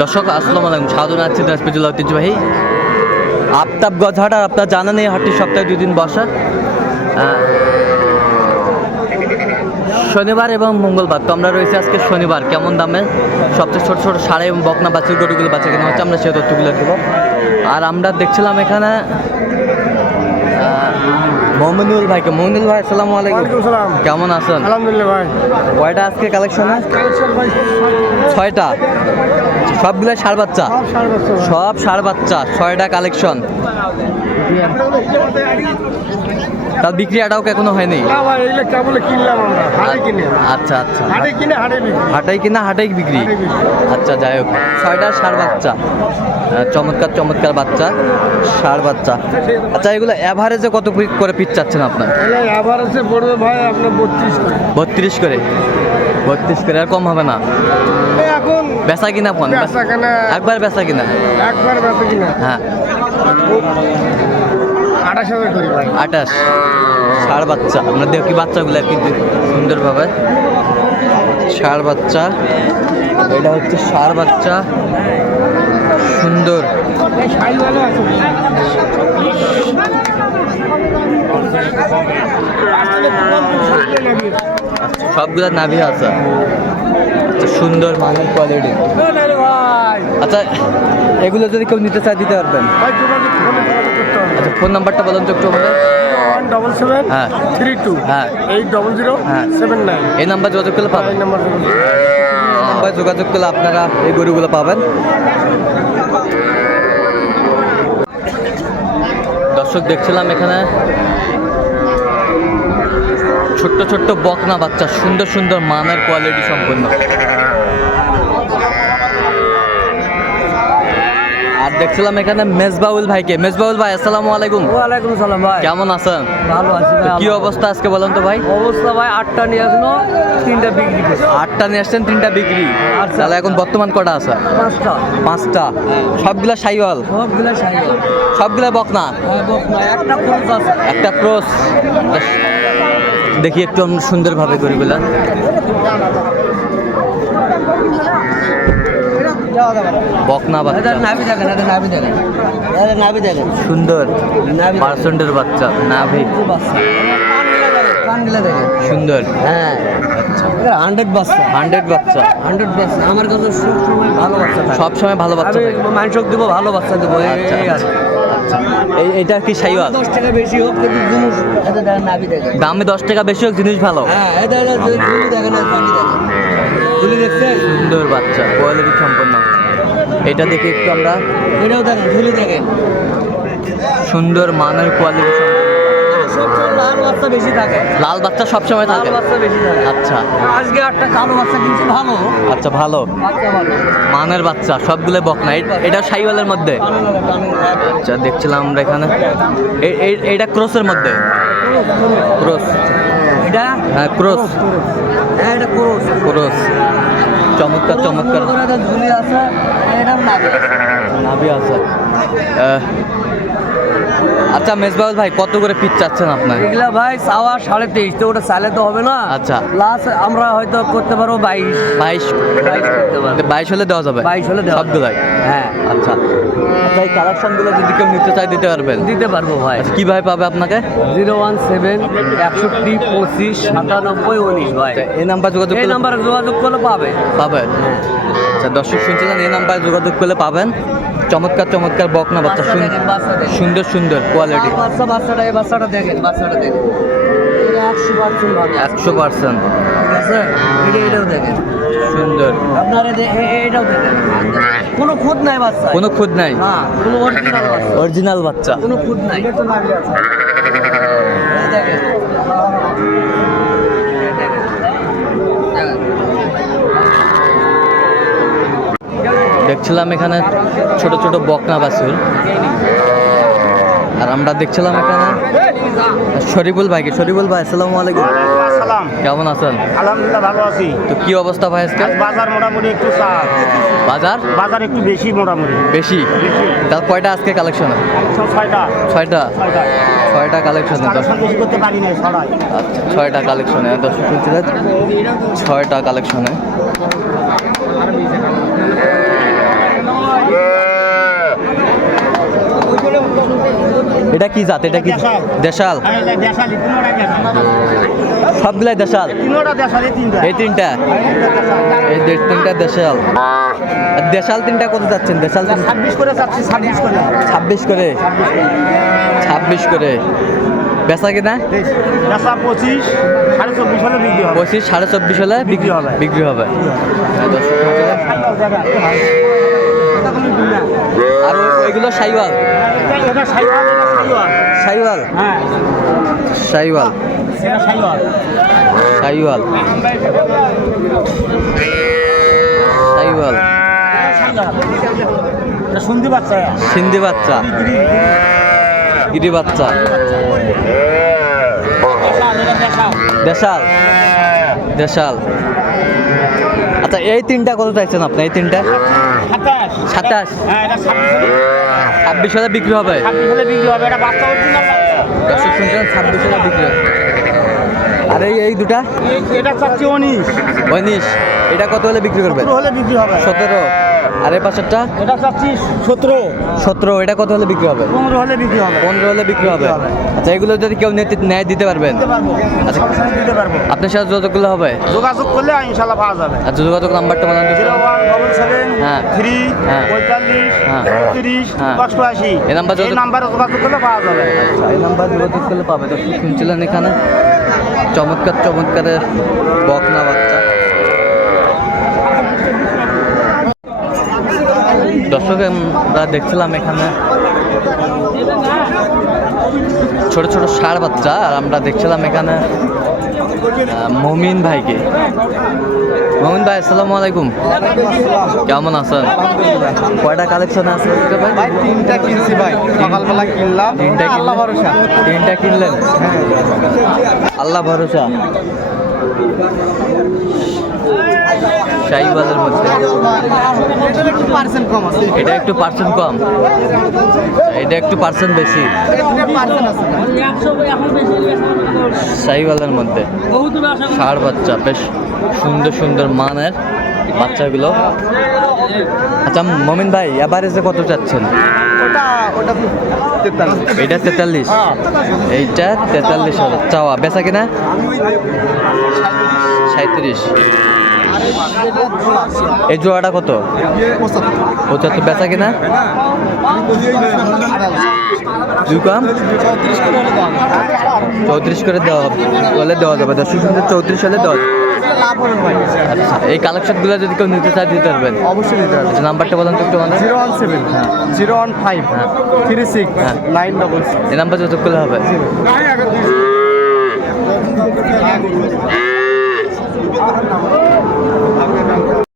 দর্শক, আসসালামু আলাইকুম। সাধু আছি দিনাজপুর ঐতিহ্যবাহী আফতাব গজহাট আর আপনার জানেন এই হাটটি সপ্তাহে দুই দিন বসা শনিবার এবং মঙ্গলবার। তো আমরা রয়েছে আজকে শনিবার। কেমন দামে? সবচেয়ে ছোট ছোট সাড়ে এবং বকনা বাচ্চার গরুগুলো বাচ্চা কেনা হচ্ছে। আমরা সে তথ্যগুলো দেবো। আর আমরা দেখছিলাম এখানে মমিনুল ভাইকে মমিনুল ভাই আসসালামু আলাইকুম। সালাম। কেমন আছেন? আলহামদুলিল্লাহ ভাই। কয়টা আজকে কালেকশন ছয়টা। সবগুলো সার বাচ্চা। সব সার বাচ্চা ছয়টা কালেকশন তার বিক্রি এটাও এখনও হয়নি? আচ্ছা আচ্ছা। হাটাই কিনা হাটাই বিক্রি? আচ্ছা যাই হোক। ছয়টা সার বাচ্চা। চমৎকার চমৎকার বাচ্চা সার বাচ্চা। আচ্ছা এগুলো অ্যাভারেজে কত করে পিচ চাচ্ছেন আপনার? অ্যাভারেজে পড়বে ভাই আপনার বত্রিশ করে। বত্রিশ করে? বত্রিশ করে আর কম হবে না? এখন বেচা কিনা কেনা। একবার বেচা কিনা? একবার বেচা কিনা। হ্যাঁ। আঠাশ হাজার ষাড় বাচ্চা। আমরা দেখি বাচ্চাগুলো কিন্তু সুন্দরভাবে? ষাড় বাচ্চা। এটা হচ্ছে ষাড় বাচ্চা। সুন্দর। সবগুলো নাভি আছে। সুন্দর মানের কোয়ালিটি আচ্ছা এগুলো যদি কেউ নিতে চায় দিতে পারবেন। আচ্ছা ফোন নাম্বারটা বলুন তো একটু আমাদের। ডবল সেভেন হ্যাঁ। থ্রি টু হ্যাঁ। এইট ডবল জিরো হ্যাঁ। Seven nine. এই নাম্বার যোগাযোগ করলে পাবেন। এই নাম্বার নাম্বার যোগাযোগ করলে আপনারা এই গরুগুলো পাবেন। দর্শক দেখছিলাম এখানে ছোট্ট ছোট্ট বকনা বাচ্চা সুন্দর সুন্দর মানের কোয়ালিটি সম্পন্ন। আর দেখছিলাম এখানে মেজবাউল ভাইকে। মেজবাউল ভাই আসসালামু আলাইকুম। ওয়ালাইকুম সালাম ভাই। কেমন আছেন? ভালো আছি ভাই কি অবস্থা আজকে বলেন তো ভাই? অবস্থা ভাই আটটা নিয়ে আসলো তিনটা বিক্রি করছে। আটটা নিয়ে আসছেন তিনটা বিক্রি। আচ্ছা। তাহলে এখন বর্তমান কটা আছে? পাঁচটা। পাঁচটা। সবগুলা সাইওয়াল? সবগুলা সাইকেল সবগুলা বকনা? হ্যাঁ একটা খরচ আছে। একটা ক্রস। দেখি একটু সুন্দরভাবে করি বললেন বকনা বাচ্চা। সুন্দর। পার্সেন্টের বাচ্চা নাভি। সুন্দর। হ্যাঁ। আচ্ছা। হান্ড্রেড বাচ্চা। হান্ড্রেড বাচ্চা। হান্ড্রেড বাচ্চা। আমার কাছে সব সময় ভালো বাচ্চা সব সময় ভালো বাচ্চা থাকে। দেবো ভালো বাচ্চা দেবো। আচ্ছা। এটা কি সাইওয়াল? দশ টাকা বেশি হোক কিন্তু জিনিস দামে দশ টাকা বেশি হোক জিনিস ভালো। হ্যাঁ এটা দেখছেন সুন্দর বাচ্চা কোয়ালিটি সম্পন্ন। এটা দেখে একটু আমরা এটাও দেখেন ঝুলি দেখেন। সুন্দর মানের কোয়ালিটি লাল বাচ্চা বেশি থাকে। লাল বাচ্চা সবসময় লাল থাকে? বাচ্চা বেশি থাকে। আচ্ছা। আজকে একটা কালো বাচ্চা কিনছি ভালো। আচ্ছা ভালো। মানের বাচ্চা সবগুলো বকনা। এ- এটা সাইওয়ালের মধ্যে? আচ্ছা দেখছিলাম আমরা এখানে। এ- এ- এইটা ক্রসের মধ্যে? ক্রস। এটা? হ্যাঁ ক্রস। হ্যাঁ এটা ক্রোস। ক্রস। চমৎকার চমৎকার। আছে। এটা নাভি আছে। আচ্ছা মেজবাউল ভাই কত করে পিচ চাচ্ছেন আপনার? এগুলা ভাই সাওয়া সাড়ে তেইশ তো ওটা চালে তো হবে না। আচ্ছা। প্লাস আমরা হয়তো করতে পারব বাইশ। বাইশ? বাইশ হলে দেওয়া যাবে? বাইশ হলে দেওয়া। সবগুলাই? হ্যাঁ। আচ্ছা। আচ্ছা এই কালেকশনগুলো যদি কেউ নিতে চায় দিতে পারবেন? দিতে পারব ভাই। আচ্ছা কীভাবে পাবে আপনাকে? জিরো ওয়ান সেভেন একষট্টি পঁচিশ সাতানব্বই উনিশ ভাই। এই নাম্বার যোগাযোগ এই নাম্বারে যোগাযোগ করলে পাবে পাবেন। আচ্ছা দর্শক শুনছিলেন এই নাম্বারে যোগাযোগ করলে পাবেন। চমৎকার চমৎকার বকনা বাচ্চা। সুন্দর সুন্দর কোয়ালিটি বাচ্চা বাচ্চাটা এই বাচ্চাটা দেখেন বাচ্চাটা দেখেন। একশো পার্সেন্ট একশো পার্সেন্ট ঠিক আছে? এটা এটাও দেখেন। সুন্দর। আপনার এটাও দেখেন। কোনো খুদ নাই বাচ্চা কোনো খুদ নাই? না কোনো অরিজিনাল বাচ্চা। অরিজিনাল বাচ্চা। কোনো খুদ নাই। দেখেন। দেখছিলাম এখানে ছোট ছোট বকনা বাছুর। আর আমরা দেখছিলাম এখানে শরীফুল ভাইকে। শরীফুল ভাই আসসালামু আলাইকুম। কেমন আছেন? আলহামদুলিল্লাহ ভালো আছি। তো কি অবস্থা ভাই আজকে? বাজার মোটামুটি একটু চাপ। বাজার? বাজার একটু বেশি মোটামুটি। বেশি? তার কয়টা আজকে কালেকশন ছয়টা। ছয়টা? ছয়টা। কালেকশন কালেকশন করতে পারি না ছড়াই আচ্ছা ছয়টা কালেকশনে দর্শক ছয়টা কালেকশনে এটা কি জাত? এটা কি দেশাল। দেশাল। সবগুলাই দেশাল। এই তিনটা এই তিনটা। দেশাল। দেশাল তিনটা কত যাচ্ছেন? দেশাল ছাব্বিশ করে ছাব্বিশ করে। ছাব্বিশ করে? বেচা কিনা? পঁচিশ, সাড়ে চব্বিশ হলে বিক্রি হবে। পঁচিশ সাড়ে চব্বিশ হলে বিক্রি হবে। বিক্রি হবে। হ্যাঁ, আর ওই- ওইগুলো সাইওয়াল সাইওয়াল, সাইওয়াল। সাইওয়াল? হ্যাঁ, সাইওয়াল। সাইওয়াল। সাইওয়াল। শুনতে পাচ্ছা সিন্ধি বাচ্চা। গিরি বাচ্চা। দেশাল। দেশাল। আচ্ছা এই তিনটা কত চাইছেন আপনি? এই তিনটা? সাতাশ। ছাব্বিশ হাজার বিক্রি হবে ছাব্বিশ হলে বিক্রি হবে। দর্শক শুনছেন ছাব্বিশ বিক্রি আর এই এই দুটা? এই- এটা চাচ্ছি উনিশ। উনিশ। এটা কত হলে বিক্রি করবে হলে বিক্রি হবে। সতেরো। আর এই পাশেরটা? এটা চাচ্ছি সতেরো। সতেরো এটা কত হলে বিক্রি হবে? পনেরো হলে বিক্রি হবে। পনেরো হলে বিক্রি হবে। আচ্ছা এগুলো যদি কেউ নিতে নেয় দিতে পারবেন? আচ্ছা। দিতে পারব। আপনার সাথে যোগাযোগ করলে হবে? যোগাযোগ করলে ইনশাল্লাহ পাওয়া যাবে। আর যোগাযোগ নাম্বারটা বলেন জিরো ওয়ান ডবল সেভেন হ্যাঁ। থ্রি হ্যাঁ। পঁয়তাল্লিশ। তিরিশ হ্যাঁ। অষ্টআশি এই নাম্বার এই নাম্বারে যোগাযোগ করলে পাওয়া যাবে। আচ্ছা, এই নাম্বার যোগাযোগ করলে পাবে। তো শুনছিলেন এখানে? চমৎকার চমৎকারের বকনা বাচ্চা দর্শক আমরা দেখছিলাম এখানে। ছোট ছোট ষাঁড় বাচ্চা আর আমরা দেখছিলাম এখানে মমিন ভাইকে। মমিন ভাই আসসালামু আলাইকুম। কেমন আছেন? কয়টা কালেকশন আছে? ভাই? তিনটা কিনছি ভাই। সকালবেলা কিনলাম। তিনটা আল্লাহ? ভরসা। তিনটা কিনলেন? আল্লাহ ভরসা। শাহিবালের মধ্যে। এটা একটু পার্সেন্ট কম। এটা একটু পার্সেন্ট বেশি। শাহিবালের মধ্যে। ষাড় বাচ্চা বেশ সুন্দর সুন্দর মানের বাচ্চাগুলো। আচ্ছা মমিন ভাই এভারেজে কত চাচ্ছেন? ওটা তেতাল্লিশ। এইটা তেতাল্লিশ। এইটা তেতাল্লিশ চাওয়া বেচা কিনা? সাঁত্রিশ। এই জোড়াটা কত? পঁচাত্তর। বেচা কিনা? দুই চৌত্রিশ করে দেওয়া হবে। হলে দেওয়া যাবে। দশ সুন্দর চৌত্রিশ হলে দেওয়া যাবে। এই কালেকশনগুলো যদি কেউ নিতে চায় দিতে পারবেন। অবশ্যই দিতে হবে আচ্ছা নাম্বারটা বলেন তো একটু zero one seven zero one five হ্যাঁ। থ্রি সিক্স হ্যাঁ। নাইন ডবল এই নাম্বার করলে হবে?